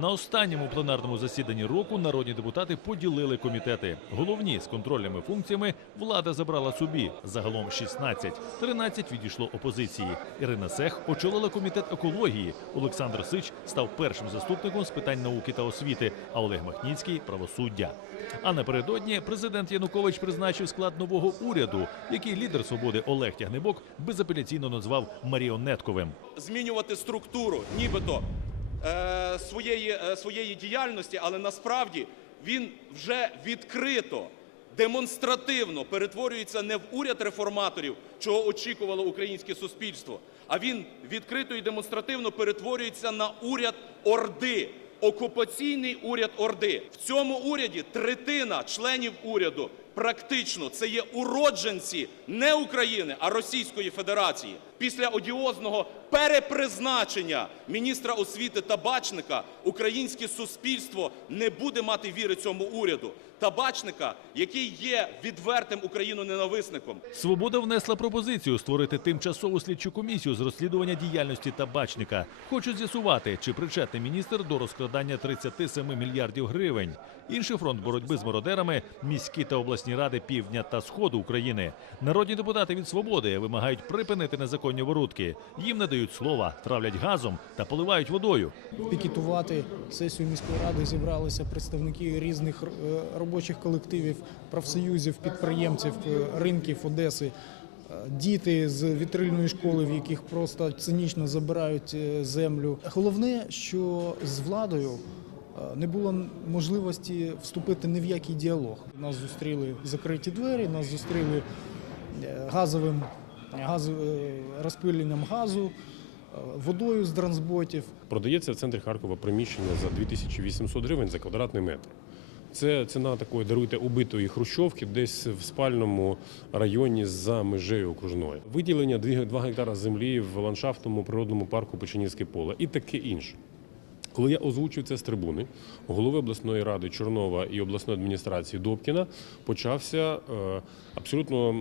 На останньому пленарному засіданні року народні депутати поділили комітети. Головні з контрольними функціями влада забрала собі. Загалом 16. 13 відійшло опозиції. Ірина Сех очолила комітет екології. Олександр Сич став першим заступником з питань науки та освіти, а Олег Махніцький правосуддя. А напередодні президент Янукович призначив склад нового уряду, який лідер свободи Олег Тягнебок безапеляційно назвав маріонетковим. змінювати структуру, нібито своєї, е, своєї діяльності, але насправді він вже відкрито, демонстративно перетворюється не в уряд реформаторів, чого очікувало українське суспільство, а він відкрито і демонстративно перетворюється на уряд Орди. Окупаційний уряд Орди. В цьому уряді третина членів уряду практично це є уродженці не України, а Російської Федерації. Після одіозного перепризначення міністра освіти Табачника українське суспільство не буде мати віри цьому уряду. Табачника, який є відвертим україноненависником. Свобода внесла пропозицію створити тимчасову слідчу комісію з розслідування діяльності табачника. Хочуть з'ясувати, чи причетний міністр до розкрадання 37 мільярдів гривень. Інший фронт боротьби з мародерами міські та обласні ради півдня та сходу України. Народні депутати від свободи вимагають припинити незаконні ворудки. Їм не дають слова, травлять газом та поливають водою. пікетувати сесію міської ради зібралися представники різних е, робочих колективів, профсоюзів, підприємців, е, ринків Одеси. е, Діти з вітрильної школи, в яких просто цинічно забирають землю. Головне, що з владою не було можливості вступити ні в який діалог. Нас зустріли закриті двері, нас зустріли е, газовим газ, е, розпиленням газу, е, водою з транспортів. Продається в центрі Харкова приміщення за 2800 гривень за квадратний метр. Це ціна такої, даруйте, убитої хрущовки десь в спальному районі за межею окружної. Виділення 2 гектара землі в ландшафтному природному парку Печенівське поле і таке інше. Коли я озвучив це з трибуни, голови обласної ради Чорнова і обласної адміністрації Добкіна почався е, абсолютно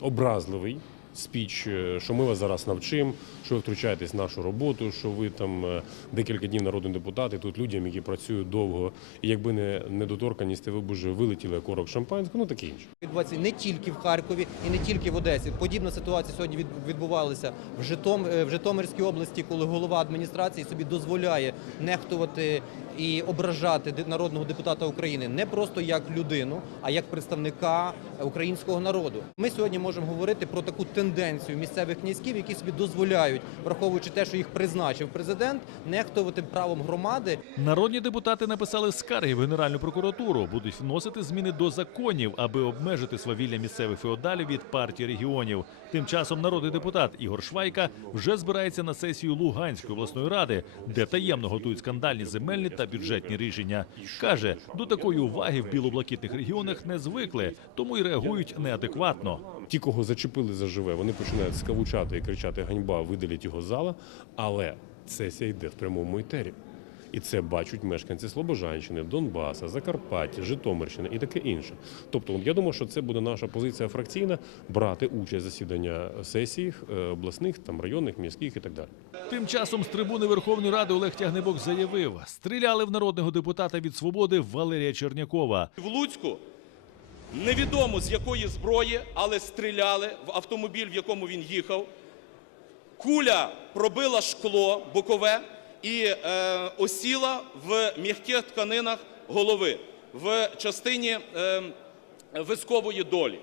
образливий спіч, е, що ми вас зараз навчимо, що ви втручаєтесь в нашу роботу, що ви там е, декілька днів народні депутати, тут людям, які працюють довго, і якби не недоторканість, ви б уже вилетіли корок шампанського, ну таке інше. відбувається не тільки в Харкові і не тільки в Одесі. Подібна ситуація сьогодні від- відбувалася в, Житом, е, в Житомирській області, коли голова адміністрації собі дозволяє нехтувати і ображати народного депутата України не просто як людину, а як представника українського народу. Ми сьогодні можемо говорити про таку тенденцію місцевих князьків, які собі дозволяють, враховуючи те, що їх призначив президент, нехтувати правом громади Народні депутати написали скарги в Генеральну прокуратуру, будуть вносити зміни до законів, аби обмежити свавілля місцевих феодалів від партії регіонів. Тим часом народний депутат Ігор Швайка вже збирається на сесію Луганської обласної ради, де таємно готують скандальні земельні та бюджетні рішення. каже, до такої уваги в білоблакитних регіонах не звикли, тому й реагують неадекватно. Ті, кого зачепили заживе, вони починають скавучати і кричати ганьба, видаліть його зала, але сесія йде в прямому етері. І це бачать мешканці Слобожанщини, Донбаса, Закарпаття, Житомирщини і таке інше. Тобто, я думаю, що це буде наша позиція фракційна брати участь в засідання сесій е, обласних, там районних, міських і так далі. Тим часом з трибуни Верховної Ради Олег Тягнебок заявив, стріляли в народного депутата від свободи Валерія Чернякова. В Луцьку невідомо з якої зброї, але стріляли в автомобіль, в якому він їхав. Куля пробила шкло бокове і е, осіла в м'яких тканинах голови в частині е, вискової долі.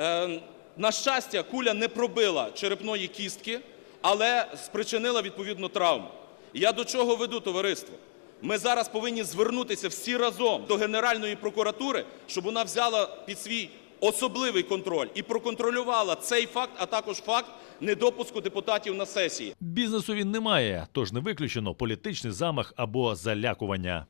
Е, на щастя, куля не пробила черепної кістки, але спричинила відповідну травму. Я до чого веду товариство? Ми зараз повинні звернутися всі разом до Генеральної прокуратури, щоб вона взяла під свій особливий контроль і проконтролювала цей факт, а також факт недопуску депутатів на сесії. Бізнесу він немає, тож не виключено політичний замах або залякування.